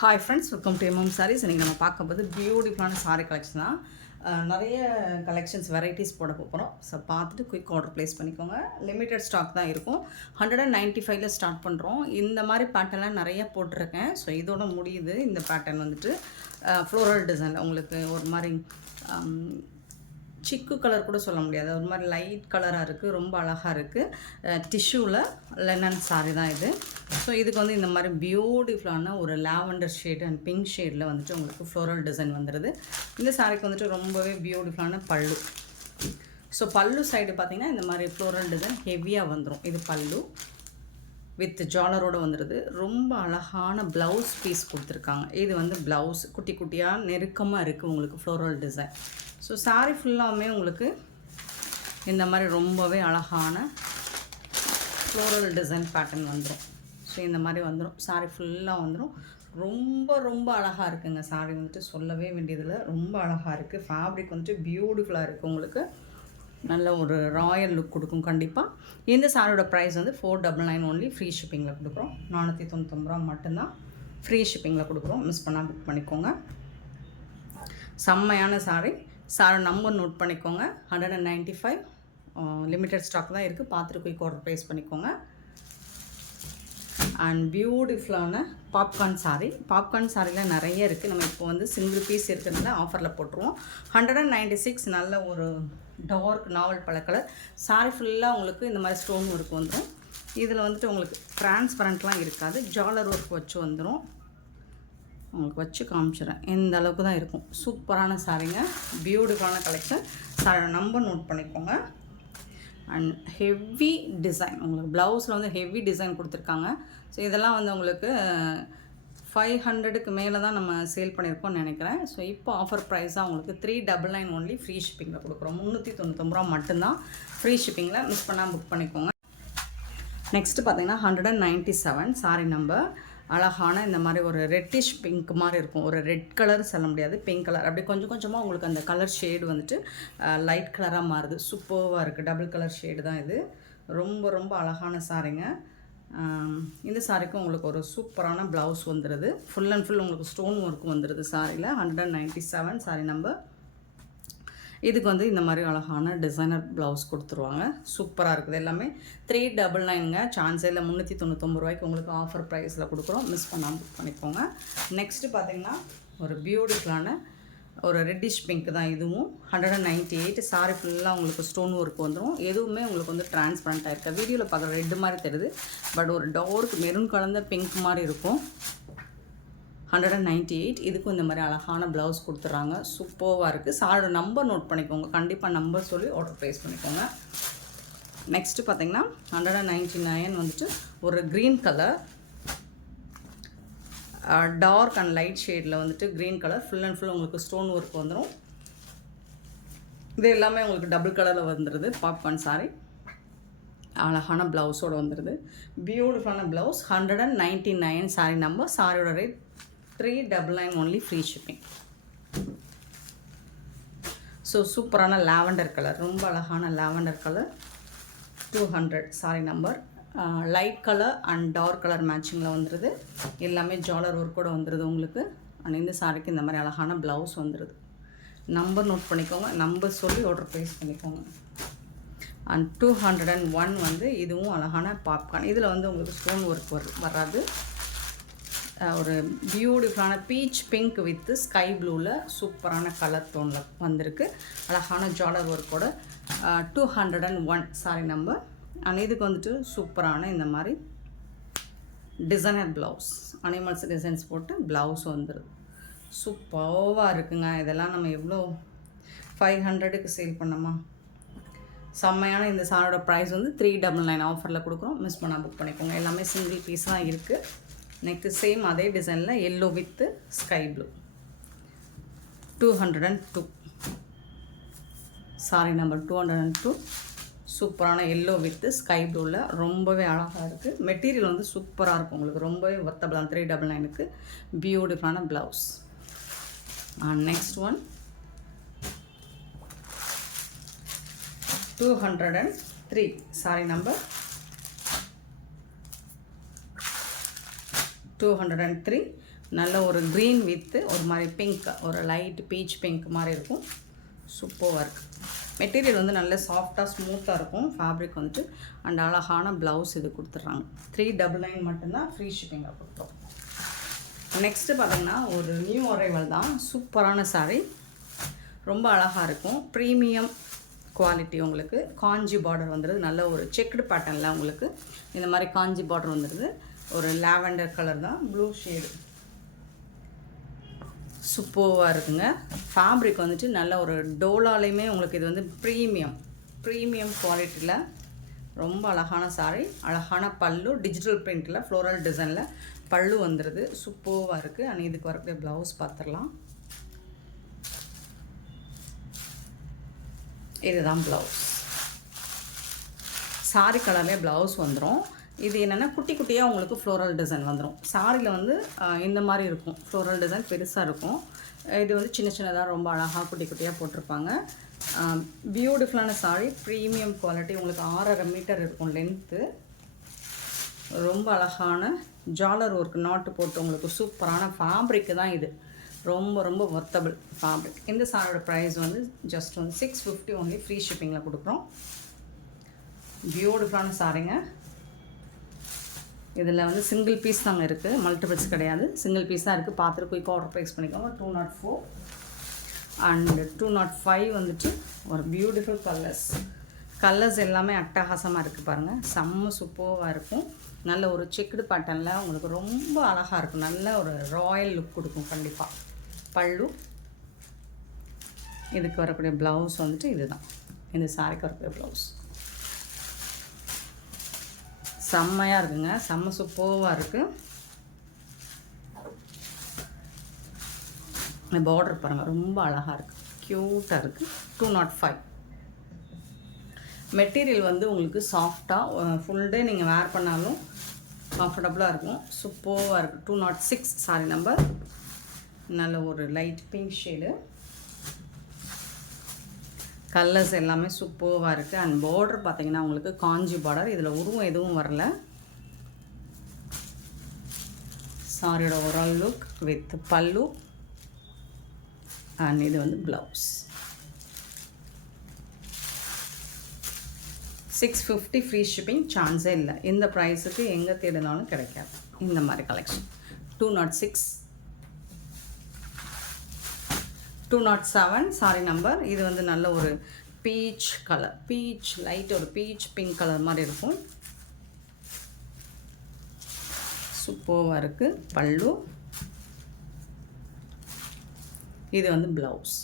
Hi friends, welcome to MM Sarees. இன்றைக்கி நம்ம பார்க்கும்போது பியூட்டிஃபுல்லான சாரீ கலெக்ஷன் தான். நிறைய கலெக்ஷன்ஸ் வெரைட்டிஸ் போட போகிறோம். ஸோ பார்த்துட்டு குயிக் ஆர்டர் ப்ளேஸ் பண்ணிக்கோங்க. லிமிட்டட் ஸ்டாக் தான் இருக்கும். 195ல் ஸ்டார்ட் பண்ணுறோம். இந்த மாதிரி பேட்டர்ன்லாம் நிறைய போட்டிருக்கேன். ஸோ இதோட முடியுது. இந்த பேட்டர்ன் வந்துட்டு ஃப்ளோரல் டிசைன் உங்களுக்கு ஒரு மாதிரி சிக்கு கலர் கூட சொல்ல முடியாது, ஒரு மாதிரி லைட் கலராக இருக்குது, ரொம்ப அழகாக இருக்குது. டிஷ்யூவில் லெனன் சாரீ தான் இது. ஸோ இதுக்கு வந்து இந்த மாதிரி பியூட்டிஃபுல்லான ஒரு லாவெண்டர் ஷேட் அண்ட் பிங்க் ஷேடில் வந்துட்டு உங்களுக்கு ஃப்ளோரல் டிசைன் வந்துடுது. இந்த சாரீக்கு வந்துட்டு ரொம்பவே பியூட்டிஃபுல்லான பல்லு. ஸோ பல்லு சைடு பார்த்திங்கன்னா இந்த மாதிரி ஃப்ளோரல் டிசைன் ஹெவியாக வந்துடும். இது பல்லு வித் ஜாலரோடு வந்துடுது. ரொம்ப அழகான ப்ளவுஸ் பீஸ் கொடுத்துருக்காங்க. இது வந்து ப்ளவுஸ் குட்டி குட்டியாக நெருக்கமாக இருக்குது உங்களுக்கு ஃப்ளோரல் டிசைன். ஸோ சாரீ ஃபுல்லாமே உங்களுக்கு இந்த மாதிரி ரொம்பவே அழகான ஃப்ளோரல் டிசைன் பேட்டர்ன் வந்துடும். ஸோ இந்த மாதிரி வந்துடும். சாரீ ஃபுல்லாக வந்துடும். ரொம்ப ரொம்ப அழகாக இருக்குங்க. சாரீ வந்துட்டு சொல்லவே வேண்டியதில்லை, ரொம்ப அழகாக இருக்குது. ஃபேப்ரிக் வந்துட்டு பியூட்டிஃபுல்லாக இருக்குது. உங்களுக்கு நல்ல ஒரு ராயல் லுக் கொடுக்கும் கண்டிப்பாக. இந்த சாரியோட ப்ரைஸ் வந்து 499 ஒன்லி. ஃப்ரீ ஷிப்பிங்கில் கொடுக்குறோம். 499 ரூபா மட்டும்தான் ஃப்ரீ ஷிப்பிங்கில் கொடுக்குறோம். மிஸ் பண்ணால் புக் பண்ணிக்கோங்க. செம்மையான சாரி நம்பர் நோட் பண்ணிக்கோங்க. 195 லிமிட்டட் ஸ்டாக் தான் இருக்குது. பார்த்துட்டு குயிக் ஆர்டர் ப்ளேஸ் பண்ணிக்கோங்க. அண்ட் பியூட்டிஃபுல்லான பாப்கார்ன் சாரியில் நிறைய இருக்குது. நம்ம இப்போ வந்து சிங்கிள் பீஸ் இருக்கிறதுனால ஆஃபரில் போட்டுருவோம். 196 நல்ல ஒரு டார்க் நாவல் பழ கலர். சாரி ஃபுல்லாக உங்களுக்கு இந்த மாதிரி ஸ்டோன் ஒர்க் வந்துடும். இதில் வந்துட்டு உங்களுக்கு டிரான்ஸ்பரண்ட்லாம் இருக்காது, ஜாலர் ஒர்க் வச்சு வந்துடும். உங்களுக்கு வச்சு காமிச்சிடுறேன். இந்த அளவுக்கு தான் இருக்கும். சூப்பரான சாரீங்க, பியூட்டிஃபுல்லான கலெக்ஷன். சாரியோட நம்பர் நோட் பண்ணிக்கோங்க. அண்ட் ஹெவி டிசைன், உங்களுக்கு ப்ளவுஸில் வந்து ஹெவி டிசைன் கொடுத்துருக்காங்க. ஸோ இதெல்லாம் வந்து உங்களுக்கு 500க்கு மேலே தான் நம்ம சேல் பண்ணியிருக்கோம்னு நினைக்கிறேன். ஸோ இப்போ ஆஃபர் ப்ரைஸாக உங்களுக்கு 399 ஒன்லி ஃப்ரீ ஷிப்பிங்கில் கொடுக்குறோம். 399 ரூபா மட்டும்தான் ஃப்ரீ ஷிப்பிங்கில். மிஸ் பண்ணால் புக் பண்ணிக்கோங்க. நெக்ஸ்ட்டு பார்த்தீங்கன்னா 197 சாரி நம்பர். அழகான இந்த மாதிரி ஒரு ரெட்டிஷ் பிங்க் மாதிரி இருக்கும். ஒரு ரெட் கலர் சொல்ல முடியாது, பிங்க் கலர். அப்படி கொஞ்சம் கொஞ்சமாக உங்களுக்கு அந்த கலர் ஷேடு வந்துட்டு லைட் கலராக மாறுது. சூப்பராக இருக்குது. டபுள் கலர் ஷேடு தான் இது. ரொம்ப ரொம்ப அழகான சாரிங்க. இந்த சாரிக்கும் உங்களுக்கு ஒரு சூப்பரான ப்ளவுஸ் வந்துடுது. ஃபுல் அண்ட் ஃபுல் உங்களுக்கு ஸ்டோன் ஒர்க் வந்துடுது சாரியில். 197 சாரி நம்பர். இதுக்கு வந்து இந்த மாதிரி அழகான டிசைனர் ப்ளவுஸ் கொடுத்துருவாங்க. சூப்பராக இருக்குது. எல்லாமே 399ங்க. சான்ஸே இல்லை. 399 ரூபாய்க்கு உங்களுக்கு ஆஃபர் ப்ரைஸில் கொடுக்குறோம். மிஸ் பண்ணாமல் புக் பண்ணிக்கோங்க. நெக்ஸ்ட்டு பார்த்திங்கன்னா ஒரு பியூட்டிஃபுல்லான ஒரு ரெட்டிஷ் பிங்க் தான் இதுவும். 198 சாரி ஃபுல்லாக உங்களுக்கு ஸ்டோன் ஒர்க் வந்துடும். எதுவுமே உங்களுக்கு வந்து டிரான்ஸ்பரண்ட்டாக இருக்குது. வீடியோவில் பார்க்குற ரெட்டு மாதிரி தெரியுது, பட் ஒரு டார்க் மெரூன் கலந்த பிங்க் மாதிரி இருக்கும். 198. இதுக்கும் இந்த மாதிரி அழகான ப்ளவுஸ் கொடுத்துட்றாங்க. சூப்பராக இருக்குது. சாரோட நம்பர் நோட் பண்ணிக்கோங்க. கண்டிப்பாக நம்பர் சொல்லி ஆர்டர் ப்ளேஸ் பண்ணிக்கோங்க. நெக்ஸ்ட்டு பார்த்திங்கன்னா 199 வந்துட்டு ஒரு green colour, dark and light ஷேடில் வந்துட்டு green colour. Full and full உங்களுக்கு ஸ்டோன் ஒர்க் வந்துடும். இது எல்லாமே உங்களுக்கு டபுள் கலரில் வந்துடுது. பாப்கார்ன் சாரி அழகான ப்ளவுஸோடு வந்துடுது. பியூட்டிஃபுல்லான ப்ளவுஸ். 199 சாரி நம்பர். சாரியோட rate 399 only free shipping. So சூப்பரான லாவெண்டர் கலர், ரொம்ப அழகான lavender colour. 200 sari number. Light colour and dark colour மேட்சிங்கில் வந்துடுது. எல்லாமே ஜாலர் ஒர்க் கூட வந்துடுது உங்களுக்கு. அண்ட் இந்த சாரிக்கு இந்த மாதிரி அழகான ப்ளவுஸ் வந்துடுது. நம்பர் நோட் பண்ணிக்கோங்க. நம்பர் சொல்லி ஆர்டர் ப்ளேஸ் பண்ணிக்கோங்க. அண்ட் 201 வந்து இதுவும் அழகான பாப்கார்ன். இதில் வந்து உங்களுக்கு ஸ்டோன் ஒர்க் வராது. ஒரு பியூட்டிஃபுல்லான பீச் பிங்க் வித் ஸ்கை ப்ளூவில் சூப்பரான கலர் டோனில் வந்திருக்கு. அழகான ஜாலர் ஒர்க்கோட 201 சாரி நம்பர். அண்ட் இதுக்கு வந்துட்டு சூப்பரான இந்த மாதிரி டிசைனர் ப்ளவுஸ், அனிமல்ஸ் டிசைன்ஸ் போட்டு ப்ளவுஸ் வந்துடுது. சூப்பராக இருக்குங்க. இதெல்லாம் நம்ம எவ்வளோ 500க்கு சேல் பண்ணோமா? செம்மையான இந்த சாரோட ப்ரைஸ் வந்து 399 ஆஃபரில் கொடுக்குறோம். மிஸ் பண்ணால் புக் பண்ணிக்கோங்க. எல்லாமே சிங்கிள் பீஸ் தான் இருக்குது. நெக்ஸ்ட்டு சேம் அதே டிசைனில் yellow with sky blue. 202 sorry number 202. சூப்பரான எல்லோ வித் ஸ்கை ப்ளூவில் ரொம்பவே அழகாக இருக்குது. மெட்டீரியல் வந்து சூப்பராக இருக்கும் உங்களுக்கு. ரொம்பவே ஒர்த்தபிளாக 399க்கு பியூட்டிஃபுல்லான blouse. Next one 203 sorry number. 203 நல்ல ஒரு க்ரீன் வித்து ஒரு மாதிரி பிங்க், ஒரு லைட் பீச் பிங்க் மாதிரி இருக்கும். சூப்பராக இருக்குது. மெட்டீரியல் வந்து நல்ல சாஃப்டாக ஸ்மூத்தாக இருக்கும் ஃபேப்ரிக் வந்துட்டு. அண்ட் அழகான ப்ளவுஸ் இது கொடுத்துட்றாங்க. 399 மட்டும்தான் ஃப்ரீ ஷிப்பிங்கில் கொடுத்தோம். நெக்ஸ்ட்டு பார்த்திங்கன்னா ஒரு நியூ அரைவல் தான். சூப்பரான சாரீ, ரொம்ப அழகாக இருக்கும். Premium quality. உங்களுக்கு காஞ்சி பார்டர் வந்துடுது. நல்ல ஒரு செக்குடு பேட்டர்னில் உங்களுக்கு இந்த மாதிரி காஞ்சி பார்டர் வந்துடுது. ஒரு லாவெண்டர் கலர் தான், ப்ளூ ஷேடு. சூப்பராக இருக்குங்க. ஃபேப்ரிக் வந்துட்டு நல்ல ஒரு டோலாலையுமே உங்களுக்கு இது வந்து ப்ரீமியம் குவாலிட்டியில் ரொம்ப அழகான சாரீ. அழகான பல்லு, டிஜிட்டல் பிரிண்டில் ஃப்ளோரல் டிசைனில் பல்லு வந்துடுது. சூப்பராக இருக்குது. அண்ட் இதுக்கு வரக்கூடிய ப்ளவுஸ் பார்த்துடலாம். இதுதான் ப்ளவுஸ். சாரீ கலர்லேயே ப்ளவுஸ் வந்துடும். இது என்னென்னா குட்டி குட்டியாக உங்களுக்கு ஃப்ளோரல் டிசைன் வந்துடும். சாரியில் வந்து இந்த மாதிரி இருக்கும், ஃப்ளோரல் டிசைன் பெருசாக இருக்கும். இது வந்து சின்ன சின்னதாக ரொம்ப அழகாக குட்டி குட்டியாக போட்டிருப்பாங்க. பியூட்டிஃபுல்லான சாரீ, ப்ரீமியம் குவாலிட்டி. உங்களுக்கு 6.5 மீட்டர் இருக்கும் லென்த்து. ரொம்ப அழகான ஜாலர் ஒர்க் நாட்டு போட்டு உங்களுக்கு சூப்பரான ஃபேப்ரிக்கு தான் இது. ரொம்ப ரொம்ப ஒர்த்தபிள் ஃபேப்ரிக். இந்த சாரியோட ப்ரைஸ் வந்து ஜஸ்ட் வந்து 650 ஒன்லி ஃப்ரீ ஷிப்பிங்கில் கொடுக்குறோம். பியூட்டிஃபுல்லான சாரீங்க. இதில் வந்து சிங்கிள் பீஸ் தாங்க இருக்குது, மல்டிபிள்ஸ் கிடையாது. சிங்கிள் பீஸ் தான் இருக்குது. பார்த்துட்டு குயிக்காக ஆர்டர் ப்ரைஸ் பண்ணிக்கோங்க. 204 அண்ட் 205 வந்துட்டு ஒரு பியூட்டிஃபுல் கலர்ஸ் எல்லாமே அட்டகாசமாக இருக்குது பாருங்கள். செம்ம சூப்பராக இருக்கும். நல்ல ஒரு செக்குடு பேட்டர்னில் உங்களுக்கு ரொம்ப அழகாக இருக்கும். நல்ல ஒரு ராயல் லுக் கொடுக்கும் கண்டிப்பாக. பல்லு, இதுக்கு வரக்கூடிய ப்ளவுஸ் வந்துட்டு இதுதான். இந்த சாரிக்கு வரக்கூடிய ப்ளவுஸ் செம்மையாக இருக்குங்க. செம்ம சூப்பராக இருக்குது. இந்த பார்டர் பாருங்கள், ரொம்ப அழகாக இருக்குது, க்யூட்டாக இருக்குது. 205. மெட்டீரியல் வந்து உங்களுக்கு சாஃப்டாக ஃபுல் டே நீங்கள் வேர் பண்ணாலும் கம்ஃபர்டபுளாக இருக்கும். சூப்பராக இருக்குது. 206 சாரி நம்பர். நல்ல ஒரு லைட் பிங்க் ஷேடு. கலர்ஸ் எல்லாமே சூப்பராக இருக்குது. அண்ட் பார்டர் பார்த்திங்கன்னா உங்களுக்கு காஞ்சி பார்டர். இதில் உருவம் எதுவும் வரல. சாரியோட ஓவரால் லுக் வித் பல்லு அண்ட் இது வந்து ப்ளவுஸ். 650 ஃப்ரீ ஷிப்பிங், சான்ஸே இல்லை. இந்த ப்ரைஸுக்கு எங்கே தேடினாலும் கிடைக்காது இந்த மாதிரி கலெக்ஷன். 206 207 sorry number. இது வந்து நல்ல ஒரு பீச் கலர், லைட் ஒரு பீச் பிங்க் கலர் மாதிரி இருக்கும். சூப்பராக இருக்குது. பல்லு, இது வந்து ப்ளவுஸ்.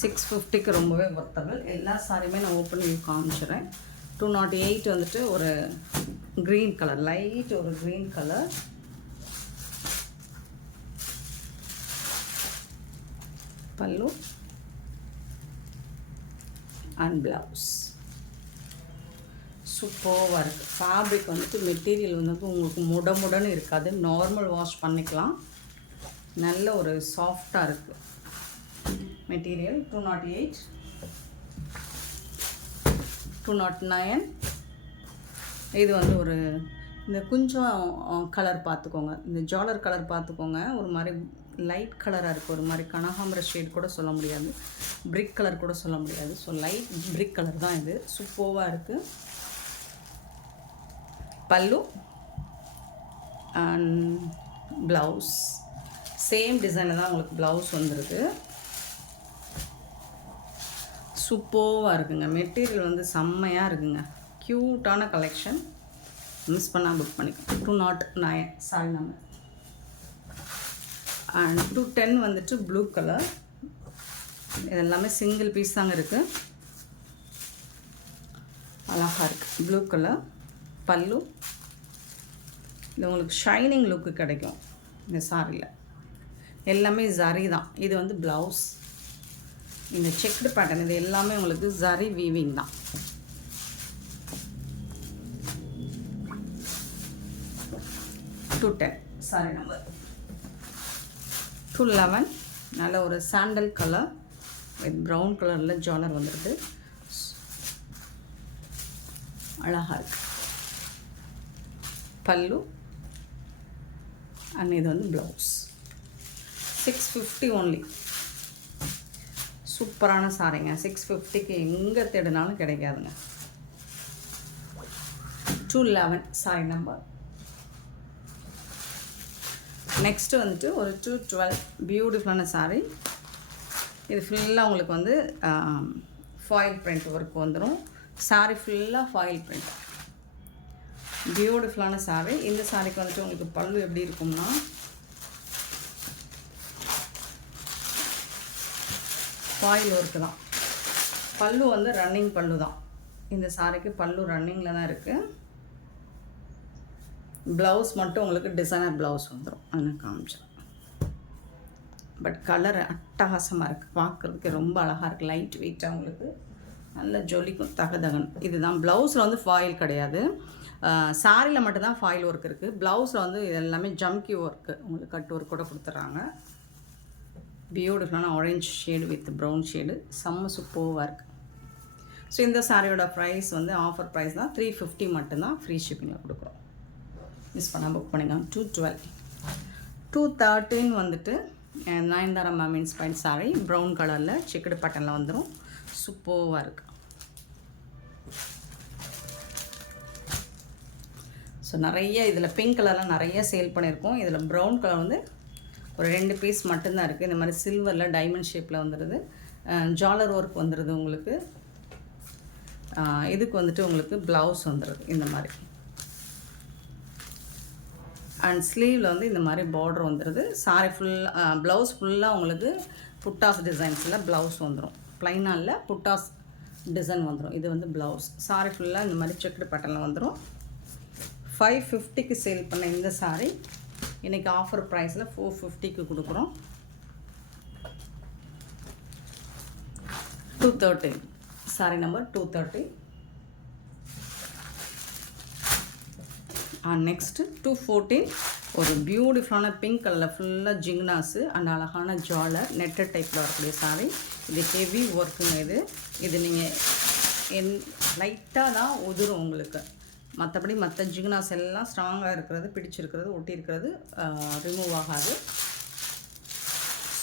$650க்கு ரொம்பவே ஒர்த்தபிள். எல்லா சாரியுமே நான் ஓப்பன் பண்ணி காமிச்சிடுறேன். 208 வந்துட்டு ஒரு க்ரீன் கலர், லைட் ஒரு க்ரீன் கலர். பல்லு அண்ட் ப்ளவுஸ். சூப்பராக இருக்குது. ஃபேப்ரிக் வந்துட்டு மெட்டீரியல் வந்துட்டு உங்களுக்கு முடன்னு இருக்காது. நார்மல் வாஷ் பண்ணிக்கலாம். நல்ல ஒரு சாஃப்டாக இருக்குது மெட்டீரியல். 208 209. இது வந்து ஒரு இந்த கொஞ்சம் கலர் பார்த்துக்கோங்க, இந்த ஜாலர் கலர் பார்த்துக்கோங்க. ஒரு மாதிரி லைட் கலராக இருக்குது. ஒரு மாதிரி கனகாம்பர ஷேட் கூட சொல்ல முடியாது, பிரிக் கலர் கூட சொல்ல முடியாது. ஸோ லைட் பிரிக் கலர் தான் இது. சூப்பராக இருக்குது. பல்லு அண்ட் ப்ளவுஸ் சேம் டிசைனில் தான் உங்களுக்கு ப்ளவுஸ் வந்துருக்கு. சூப்பராக இருக்குங்க. மெட்டீரியல் வந்து செம்மையாக இருக்குங்க. க்யூட்டான கலெக்ஷன். மிஸ் பண்ணால் புக் பண்ணிக்கோங்க. 209 சாரி நம்பர். அண்ட் 210 வந்துட்டு ப்ளூ கலர். இது எல்லாமே சிங்கிள் பீஸ் தாங்க இருக்குது. அழகாக இருக்குது ப்ளூ கலர். பல்லு, இது உங்களுக்கு ஷைனிங் லுக்கு கிடைக்கும் இந்த சாரியில். எல்லாமே ஜரி தான். இது வந்து ப்ளவுஸ். இந்த செக்குடு பேட்டர்ன் இது எல்லாமே உங்களுக்கு ஜரி வீவிங் தான். Sorry number 211. நல்ல ஒரு சாண்டல் கலர் வித் ப்ரௌன் கலரில் ஜாலர் வந்துடுது. அழகாக இருக்குது. பல்லு அண்ட் இது வந்து ப்ளவுஸ். 650 ஒன்லி. சூப்பரான சாரிங்க. 650க்கு எங்கே தேடினாலும் கிடைக்காதுங்க. 211 சாரி நம்பர். நெக்ஸ்ட்டு வந்துட்டு ஒரு 212 பியூட்டிஃபுல்லான சாரீ. இது ஃபுல்லாக உங்களுக்கு வந்து ஃபாயில் பிரிண்ட் ஒர்க் வந்துடும். சாரீ ஃபுல்லாக ஃபாயில் பிரிண்ட். பியூட்டிஃபுல்லான சாரீ. இந்த சாரீக்கு வந்துட்டு உங்களுக்கு பல்லு எப்படி இருக்கும்னா ஃபாயில் ஒர்க்கு தான். பல்லு வந்து ரன்னிங் பல்லு தான். இந்த சாரீக்கு பல்லு ரன்னிங்கில் தான் இருக்குது. ப்ளவுஸ் மட்டும் உங்களுக்கு டிசைனர் ப்ளவுஸ் வந்துடும். அதனால் காமிச்சேன். பட் கலர் அட்டகாசமாக இருக்குது. பார்க்குறதுக்கு ரொம்ப அழகாக இருக்குது. லைட் வெயிட்டாக உங்களுக்கு நல்ல ஜொலிக்கும் தகதகன். இதுதான் ப்ளவுஸில் வந்து ஃபாயில் கிடையாது. சாரியில் மட்டும்தான் ஃபாயில் ஒர்க் இருக்குது. ப்ளவுஸில் வந்து இது எல்லாமே ஜம்கி ஒர்க்கு உங்களுக்கு கட் ஒர்க் கூட கொடுத்துட்றாங்க. பியூட்டிஃபுல்லான orange shade with brown shade. செம்ம சூப்பராக இருக்குது. ஸோ இந்த சாரியோட ப்ரைஸ் வந்து ஆஃபர் ப்ரைஸ் தான். 350 மட்டும்தான். ஃப்ரீ ஷிப்பிங்கில் கொடுக்குறோம். மிஸ் பண்ணால் புக் பண்ணிக்கலாம். 212. 213 வந்துட்டு Nayanthara ma'am inspired sorry. Brown கலரில் செக்குடு பட்டனில் வந்துடும். சூப்பராக இருக்குது. ஸோ நிறைய இதில் பிங்க் கலரில் நிறைய சேல் பண்ணியிருக்கோம். இதில் ப்ரௌன் கலர் வந்து ஒரு 2 பீஸ் மட்டும்தான் இருக்குது. இந்த மாதிரி சில்வரில் டைமண்ட் ஷேப்பில் வந்துடுது. ஜாலர் ஒர்க் வந்துடுது உங்களுக்கு. இதுக்கு வந்துட்டு உங்களுக்கு ப்ளவுஸ் வந்துடுது இந்த மாதிரி. அண்ட் ஸ்லீவில் வந்து இந்த மாதிரி பார்டர் வந்துடுது. சாரி ஃபுல்லாக ப்ளவுஸ் ஃபுல்லாக உங்களுக்கு புட்டாஸ் டிசைன்ஸில் ப்ளவுஸ் வந்துடும். ப்ளைனாக இல்லை, புட்டாஸ் டிசைன் வந்துடும். இது வந்து ப்ளவுஸ். சாரி ஃபுல்லாக இந்த மாதிரி செக்குடு பேட்டர்னில் வந்துடும். 550க்கு சேல் பண்ண இந்த சாரி இன்றைக்கி ஆஃபர் ப்ரைஸில் 450க்கு கொடுக்குறோம். 230 சாரி நம்பர் 230. நெக்ஸ்ட்டு 214 ஒரு பியூட்டிஃபுல்லான பிங்க் கலரில் ஃபுல்லாக ஜிங்னாஸு அண்ட் அழகான ஜாலர் நெட்டட் டைப்பில் வரக்கூடிய சாரி. இது ஹெவி ஒர்க்குங்க. இது நீங்கள் லைட்டாக தான் உதிரும் உங்களுக்கு. மற்றபடி மற்ற ஜிக்னாஸ் எல்லாம் ஸ்ட்ராங்காக இருக்கிறது, பிடிச்சிருக்கிறது, ஒட்டி இருக்கிறது ரிமூவ் ஆகாது.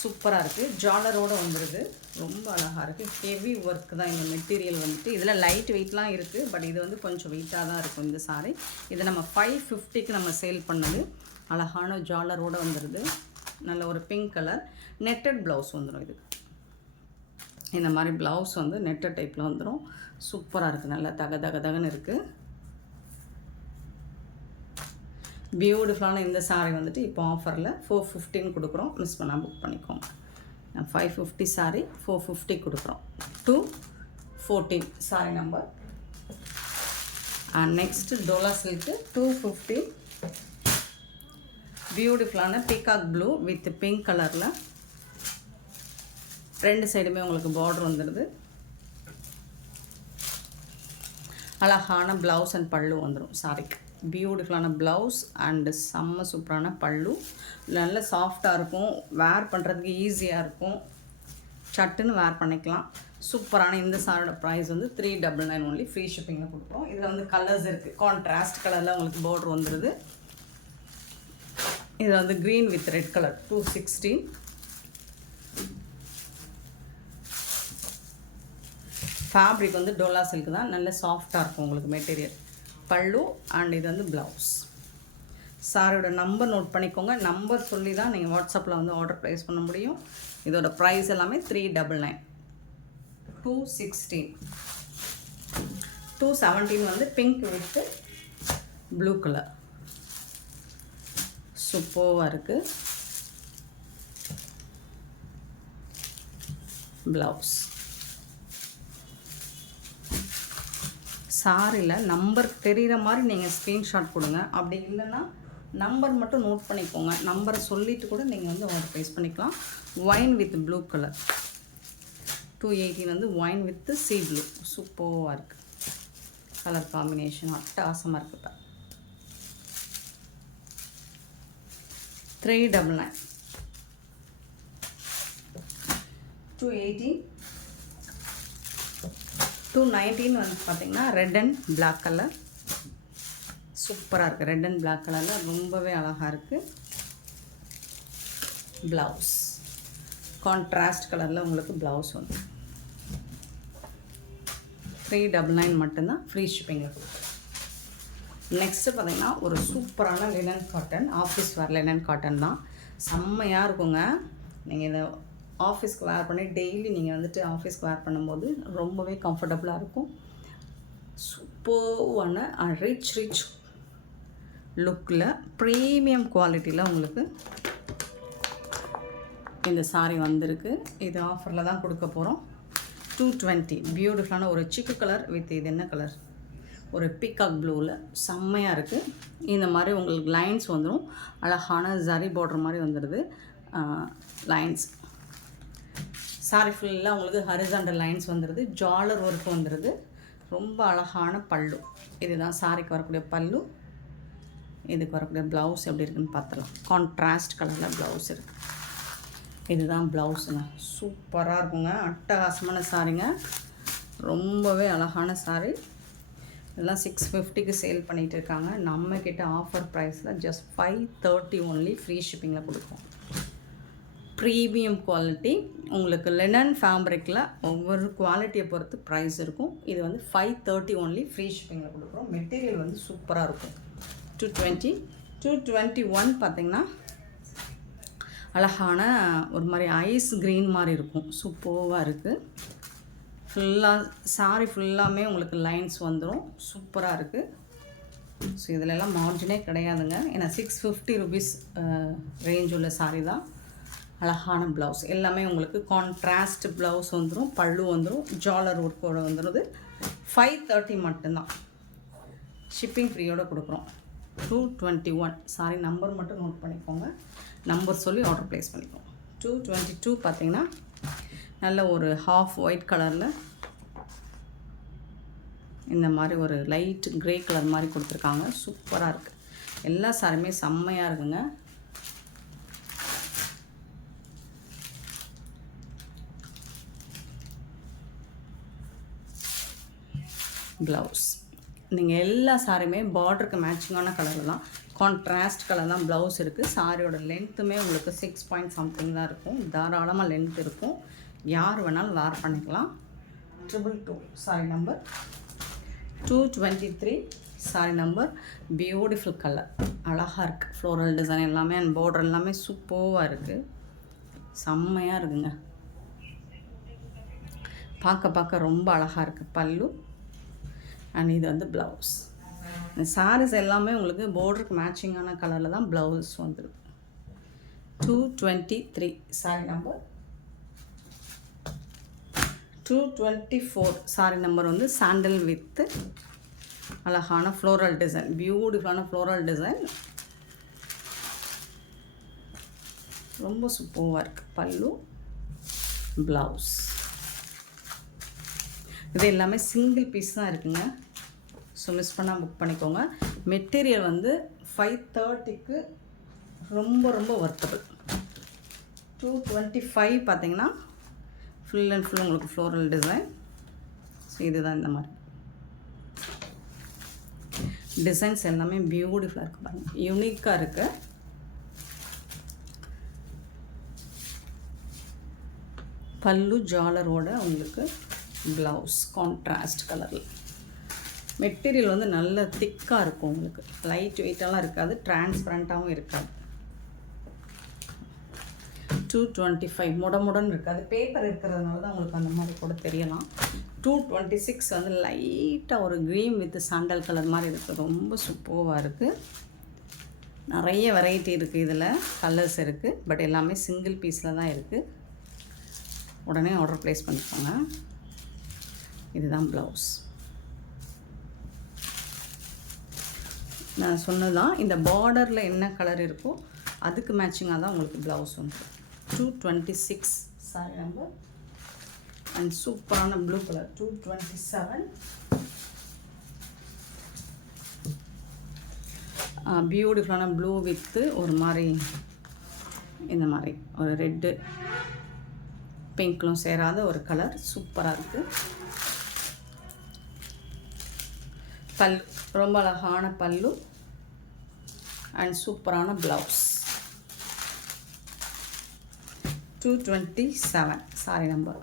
சூப்பராக இருக்குது. ஜாலரோடு வந்துடுது. ரொம்ப அழகாக இருக்குது. ஹெவி ஒர்க் தான் இந்த மெட்டீரியல் வந்துட்டு. இதில் லைட் வெயிட்லாம் இருக்குது. பட் இது வந்து கொஞ்சம் வெயிட்டாக தான் இருக்கும் இந்த சாரி. இதை நம்ம 550க்கு நம்ம சேல் பண்ணது. அழகான ஜாலரோடு வந்துடுது. நல்ல ஒரு பிங்க் கலர் நெட்டட் ப்ளவுஸ் வந்துடும். இது இந்த மாதிரி ப்ளவுஸ் வந்து நெட்டட் டைப்பில் வந்துடும். சூப்பராக இருக்குது. நல்லா தகன்னு இருக்குது. பியூட்டிஃபுல்லான இந்த சாரீ வந்துட்டு இப்போ ஆஃபரில் 415 கொடுக்குறோம். மிஸ் பண்ணால் புக் பண்ணிக்கோங்க. 550 சாரீ 450 கொடுக்குறோம். 214 sari number. Next Dola silk 250. பியூட்டிஃபுல்லான பீகாக் ப்ளூ வித் பிங்க் கலரில் 2 சைடுமே உங்களுக்கு பார்டர் வந்துடுது. அழகான ப்ளவுஸ் அண்ட் பல்லு வந்துடும் சாரிக்கு. பியூட்டிஃபுல்லான ப்ளவுஸ் அண்டு செம்ம சூப்பரான பல்லு. நல்ல சாஃப்டாக இருக்கும். வேர் பண்ணுறதுக்கு ஈஸியாக இருக்கும். சட்டுன்னு வேர் பண்ணிக்கலாம். சூப்பரான இந்த சாரோட ப்ரைஸ் வந்து 399 ஒன்லி. ஃப்ரீ ஷிப்பிங்கில் கொடுக்குறோம். இதில் வந்து கலர்ஸ் இருக்குது. கான்ட்ராஸ்ட் கலரில் உங்களுக்கு பார்டர் வந்துடுது. இது வந்து green with red colour 216. Fabric வந்து டோலா சில்க் தான். நல்ல சாஃப்டாக இருக்கும் உங்களுக்கு மெட்டீரியல். பல்லு அண்ட் இது வந்து ப்ளவுஸ். சாரோட நம்பர் நோட் பண்ணிக்கோங்க. நம்பர் சொல்லி தான் நீங்கள் வாட்ஸ்அப்பில் வந்து ஆர்டர் ப்ளேஸ் பண்ண முடியும். இதோட ப்ரைஸ் எல்லாமே 399. 216. 217 வந்து பிங்க் வித் ப்ளூ கலர். சூப்பராக இருக்குது. ப்ளவுஸ். சாரியில் நம்பர் தெரிகிற மாதிரி நீங்கள் ஸ்க்ரீன்ஷாட் கொடுங்க. அப்படி இல்லைன்னா நம்பர் மட்டும் நோட் பண்ணிக்கோங்க. நம்பரை சொல்லிவிட்டு கூட நீங்கள் வந்து ஆர்டர் ப்ளேஸ் பண்ணிக்கலாம். ஒயின் வித் ப்ளூ கலர் 218 வந்து ஒயின் வித் சீ ப்ளூ. சூப்பராக இருக்குது. கலர் காம்பினேஷன் அட்டகாசமாக இருக்குது. 399. 218. 219 வந்து பார்த்திங்கன்னா ரெட் அண்ட் பிளாக் கலர். சூப்பராக இருக்குது. ரெட் அண்ட் பிளாக் கலரில் ரொம்பவே அழகாக இருக்குது. ப்ளவுஸ் கான்ட்ராஸ்ட் கலரில் உங்களுக்கு ப்ளவுஸ் வந்து 399 மட்டும்தான் ஃப்ரீ ஷிப்பிங்கில் கொடுக்கும். நெக்ஸ்ட்டு பார்த்திங்கன்னா ஒரு சூப்பரான linen cotton, office wear linen cotton தான். செம்மையாக இருக்குங்க. நீங்கள் இதை ஆஃபீஸ்க்கு வேர் பண்ணி டெய்லி நீங்கள் வந்துட்டு ஆஃபீஸ்க்கு வேர் பண்ணும்போது ரொம்பவே கம்ஃபர்டபுளாக இருக்கும். சூப்பரான ரிச் லுக்கில் ப்ரீமியம் குவாலிட்டியில் உங்களுக்கு இந்த சாரீ வந்திருக்கு. இது ஆஃபரில் தான் கொடுக்க போகிறோம். 220 பியூட்டிஃபுல்லான ஒரு சிக்கு கலர் வித் இது என்ன கலர், ஒரு பீகாக் ப்ளூவில் செம்மையாக இருக்குது. இந்த மாதிரி உங்களுக்கு லைன்ஸ் வந்துடும். அழகான ஜரி பார்டர் மாதிரி வந்துடுது. லைன்ஸ் சாரி ஃபுல்லாக உங்களுக்கு ஹரிசாண்டல் லைன்ஸ் வந்துடுது. ஜாலர் ஒர்க் வந்துடுது. ரொம்ப அழகான பல்லு. இதுதான் சாரிக்கு வரக்கூடிய பல்லு. இதுக்கு வரக்கூடிய ப்ளவுஸ் எப்படி இருக்குதுன்னு பார்த்துலாம். கான்ட்ராஸ்ட் கலரில் ப்ளவுஸ் இருக்குது. இதுதான் ப்ளவுஸுங்க. சூப்பராக இருக்குங்க. அட்டகாசமான சாரிங்க. ரொம்பவே அழகான சாரி. இதெல்லாம் 650க்கு சேல் பண்ணிகிட்டு இருக்காங்க. நம்மக்கிட்ட ஆஃபர் ப்ரைஸில் ஜஸ்ட் 530 ஒன்லி ஃப்ரீ ஷிப்பிங்கில் கொடுப்போம். Premium quality. உங்களுக்கு லினன் ஃபேப்ரிக்கில் ஒவ்வொரு குவாலிட்டியை பொறுத்து ப்ரைஸ் இருக்கும். இது வந்து 530 ஒன்லி ஃப்ரீ ஷிப்பிங்கில் கொடுக்குறோம். மெட்டீரியல் வந்து சூப்பராக இருக்கும். 220 221 பார்த்திங்கன்னா அழகான ஒரு மாதிரி ஐஸ் க்ரீன் மாதிரி இருக்கும். சூப்பராக இருக்குது. ஃபுல்லாக சாரி ஃபுல்லாமே உங்களுக்கு லைன்ஸ் வந்துடும். சூப்பராக இருக்குது. ஸோ இதிலெல்லாம் மார்ஜினே கிடையாதுங்க. ஏன்னா 650 ருபீஸ் ரேஞ்ச் உள்ள சாரி தான். அழகான ப்ளவுஸ் எல்லாமே உங்களுக்கு கான்ட்ராஸ்ட் ப்ளவுஸ் வந்துடும். பல்லு வந்துடும். ஜாலர் ஒர்க்கோடு வந்துடுது. 530 மட்டும்தான். ஷிப்பிங் ஃப்ரீயோடு கொடுக்குறோம். 221 சாரி நம்பர் மட்டும் நோட் பண்ணிக்கோங்க. நம்பர் சொல்லி ஆர்டர் ப்ளேஸ் பண்ணிக்கோங்க. 222 பார்த்திங்கன்னா நல்ல ஒரு ஹாஃப் ஒயிட் கலரில் இந்த மாதிரி ஒரு லைட் க்ரே கலர் மாதிரி கொடுத்துருக்காங்க. சூப்பராக இருக்குது. எல்லா சாரியுமே செம்மையாக இருக்குங்க. ப்ளவுஸ் நீங்கள் எல்லா சாரியுமே பார்டருக்கு மேட்சிங்கான கலரில் தான், கான்ட்ராஸ்ட் கலர் தான் ப்ளவுஸ் இருக்குது. சாரியோட லென்த்துமே உங்களுக்கு 6 பாயிண்ட் சம்திங் தான் இருக்கும். தாராளமாக லென்த் இருக்கும். யார் வேணாலும் வேர் பண்ணிக்கலாம். 222 sorry number. 223 sorry number. Beautiful colour. அழகாக இருக்குது. ஃப்ளோரல் டிசைன் எல்லாமே அண்ட் பார்டர் எல்லாமே சூப்பராக இருக்குது. செம்மையாக இருக்குங்க. பார்க்க ரொம்ப அழகாக இருக்குது. பல்லு அண்ட் இது வந்து ப்ளவுஸ். இந்த சாரீஸ் எல்லாமே உங்களுக்கு பார்டருக்கு மேட்சிங்கான கலரில் தான் ப்ளவுஸ் வந்துடுது. 223 சாரி நம்பர். 224 சாரி நம்பர் வந்து சாண்டல் வித் அழகான ஃப்ளோரல் டிசைன். பியூட்டிஃபுல்லான ஃப்ளோரல் டிசைன். ரொம்ப சூப்பராக இருக்குது. பல்லு ப்ளவுஸ். இது எல்லாமே சிங்கிள் பீஸ் தான் இருக்குங்க. ஸோ மிஸ் பண்ணால் புக் பண்ணிக்கோங்க. மெட்டீரியல் வந்து 530க்கு ரொம்ப ஒர்த்தபிள். 225 பார்த்திங்கன்னா ஃபுல் அண்ட் ஃபுல் உங்களுக்கு ஃப்ளோரல் டிசைன். ஸோ இதுதான் இந்த மாதிரி டிசைன்ஸ் எல்லாமே பியூட்டிஃபுல்லாக இருக்குது. பாருங்கள், யூனிக்காக இருக்குது. பல்லு ஜாலரோட உங்களுக்கு ப்ளவுஸ் கான்ட்ராஸ்ட் கலரில். மெட்டீரியல் வந்து நல்ல திக்காக இருக்கும். உங்களுக்கு லைட் வெயிட்டெல்லாம் இருக்காது. டிரான்ஸ்பரண்ட்டாகவும் இருக்காது. 225 முடன்னு இருக்காது. பேப்பர் இருக்கிறதுனால தான் உங்களுக்கு அந்த மாதிரி கூட தெரியலாம். 226 வந்து லைட்டாக ஒரு க்ரீன் வித் சாண்டல் கலர் மாதிரி இருக்குது. ரொம்ப சூப்பராக இருக்குது. நிறைய வெரைட்டி இருக்குது. இதில் கலர்ஸ் இருக்குது. பட் எல்லாமே சிங்கிள் பீஸில் தான் இருக்குது. உடனே ஆர்டர் ப்ளேஸ் பண்ணிக்கோங்க. இதுதான் ப்ளவுஸ். நான் சொன்னதான் இந்த பார்டரில் என்ன கலர் இருக்கோ அதுக்கு மேட்சிங்காக தான் உங்களுக்கு ப்ளவுஸ் வந்து. 226 சாரி நம்பர். அண்ட் சூப்பரான ப்ளூ கலர் 227. பியூட்டிஃபுல்லான ப்ளூ வித்து ஒரு மாதிரி இந்த மாதிரி ஒரு ரெட்டு பிங்க்லும் சேராத ஒரு கலர். சூப்பராக இருக்குது. பல்லு ரொம்ப அழகான பல்லு அண்ட் சூப்பரான ப்ளவுஸ். 227 சாரி நம்பர்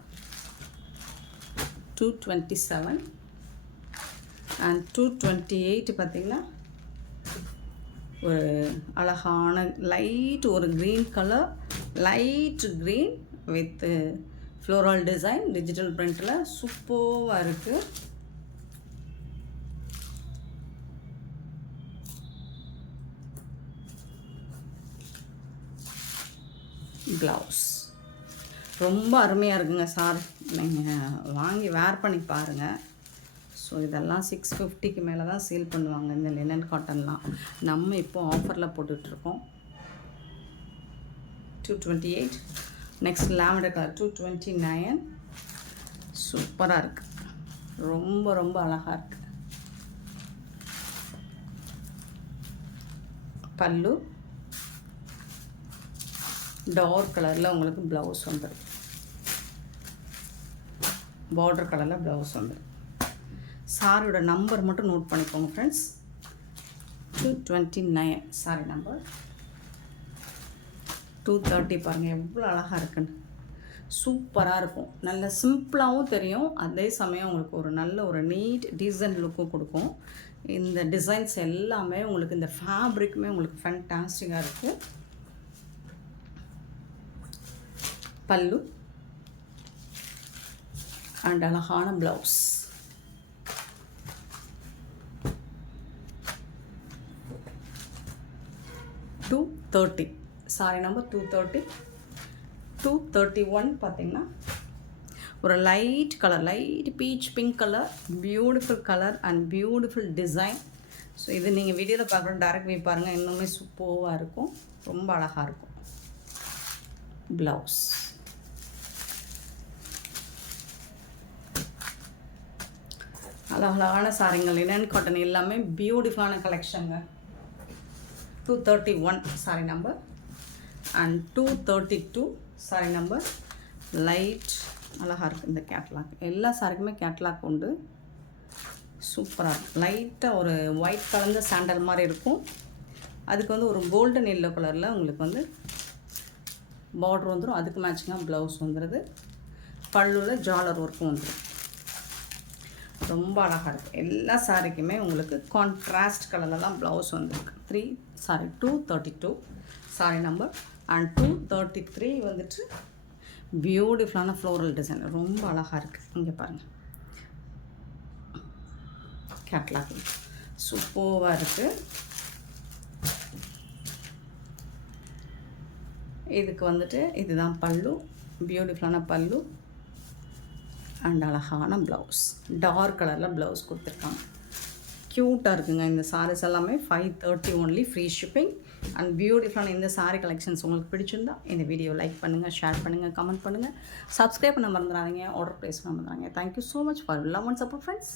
227 அண்ட் 228 பார்த்திங்கன்னா ஒரு அழகான லைட் ஒரு green colour, light green with floral design digital பிரிண்டில் சூப்பராக இருக்குது. ப்ளவுஸ் ரொம்ப அருமையாக இருக்குங்க சார், நீங்கள் வாங்கி வேர் பண்ணி பாருங்கள். ஸோ இதெல்லாம் 650க்கு மேலே தான் சேல் பண்ணுவாங்க இந்த லினன் காட்டன்லாம். நம்ம இப்போ ஆஃபரில் போட்டுட்ருக்கோம். 228. Next lavender colour 229. சூப்பராக இருக்குது, ரொம்ப ரொம்ப அழகாக இருக்குது. பல்லு டார்க் கலரில் உங்களுக்கு ப்ளவுஸ் வந்துடும், பார்டர் கலரில் ப்ளவுஸ் வந்துடும். சாரியோட நம்பர் மட்டும் நோட் பண்ணிக்கோங்க ஃப்ரெண்ட்ஸ். 229 sorry number. 230 பாருங்கள் எவ்வளோ அழகாக இருக்குன்னு, சூப்பராக இருக்கும். நல்ல சிம்பிளாகவும் தெரியும், அதே சமயம் உங்களுக்கு ஒரு நல்ல ஒரு நீட் டீசன்ட் லுக்கும் கொடுக்கும். இந்த டிசைன்ஸ் எல்லாமே உங்களுக்கு, இந்த ஃபேப்ரிக்குமே உங்களுக்கு ஃபேன்டாஸ்டிக்காக இருக்குது. பல்லு அண்ட் அழகான ப்ளவுஸ். $230 sorry number 230. 231 பார்த்திங்கன்னா ஒரு light colour, light beach pink colour, beautiful colour and beautiful design. So இது நீங்கள் வீடியோவில் பார்க்குறோம், டைரக்ட் போய் பாருங்கள், இன்னுமே சூப்பராக இருக்கும், ரொம்ப அழகாக இருக்கும். ப்ளவுஸ் அழகான சாரிங்கள், லினன் காட்டன் எல்லாமே பியூட்டிஃபுல்லான கலெக்ஷனுங்க. 231 sorry number and 232 sorry number. Light அழகாக இருக்குது இந்த கேட்லாக், எல்லா சாரிக்குமே கேட்லாக் உண்டு, சூப்பராக இருக்கும். லைட்டாக ஒரு ஒயிட் கலந்த சாண்டல் மாதிரி இருக்கும், அதுக்கு வந்து ஒரு கோல்டன் எல்லோ கலரில் உங்களுக்கு வந்து பார்டர் வந்துடும், அதுக்கு மேட்சிங்காக ப்ளவுஸ் வந்துடுது. பல்லுவில் ஜாலர் ஒர்க்கும் வந்துடும், ரொம்ப அழகாக இருக்குது. எல்லா சாரிக்குமே உங்களுக்கு கான்ட்ராஸ்ட் கலரில் தான் ப்ளவுஸ் வந்துருக்கு. 232 சாரி நம்பர் அண்ட் 233 வந்துட்டு பியூட்டிஃபுல்லான ஃப்ளோரல் டிசைன், ரொம்ப அழகாக இருக்குது. இங்கே பாருங்கள் கேட்லாக் சூப்பராக இருக்குது. இதுக்கு வந்துட்டு இதுதான் பல்லு, பியூட்டிஃபுல்லான பல்லு அண்ட் அழகான ப்ளவுஸ், டார்க் கலரில் ப்ளவுஸ் கொடுத்துருக்காங்க, க்யூட்டாக இருக்குங்க. இந்த சாரீஸ் எல்லாமே 530 ஒன்லி, ஃப்ரீ ஷிப்பிங் அண்ட் பியூட்டிஃபுல்லான இந்த சாரீ கலெக்ஷன்ஸ் உங்களுக்கு பிடிச்சிருந்தா இந்த வீடியோ லைக் பண்ணுங்கள், ஷேர் பண்ணுங்கள், கமெண்ட் பண்ணுங்கள், சப்ஸ்கிரைப் பண்ண மறந்துடாதீங்க, ஆர்டர் ப்ளேஸ் பண்ண மறந்துடாதீங்க. Thank you so much for love and support friends.